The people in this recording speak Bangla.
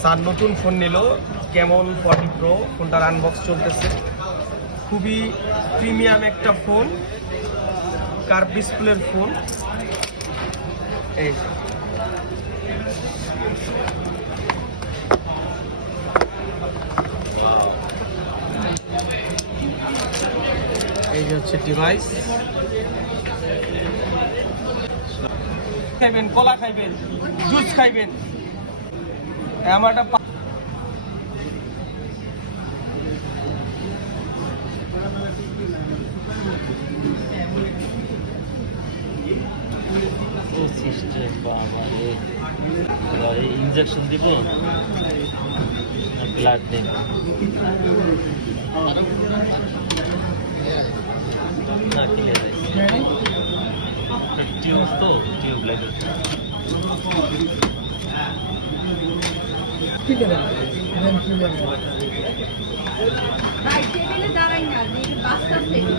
স্যার নতুন ফোন নিল ক্যামন 40 প্রো, ফোনটার আনবক্স চলতেছে। খুবই প্রিমিয়াম একটা ফোন, কার্ভ ডিসপ্লের ফোন। এই এই যে হচ্ছে ডিভাইস। খাইবেন, কলা খাইবেন, জুস খাইবেন, আমারটা সিস্টেম বাবা রে, ইনজেকশন দিব ব্লাড দেব না ক্লিয়ার টিউব তো টিউব লাগে ঠিক আছে ভাই টেবিলে দাঁড়াই না, যে বাচ্চা থেকে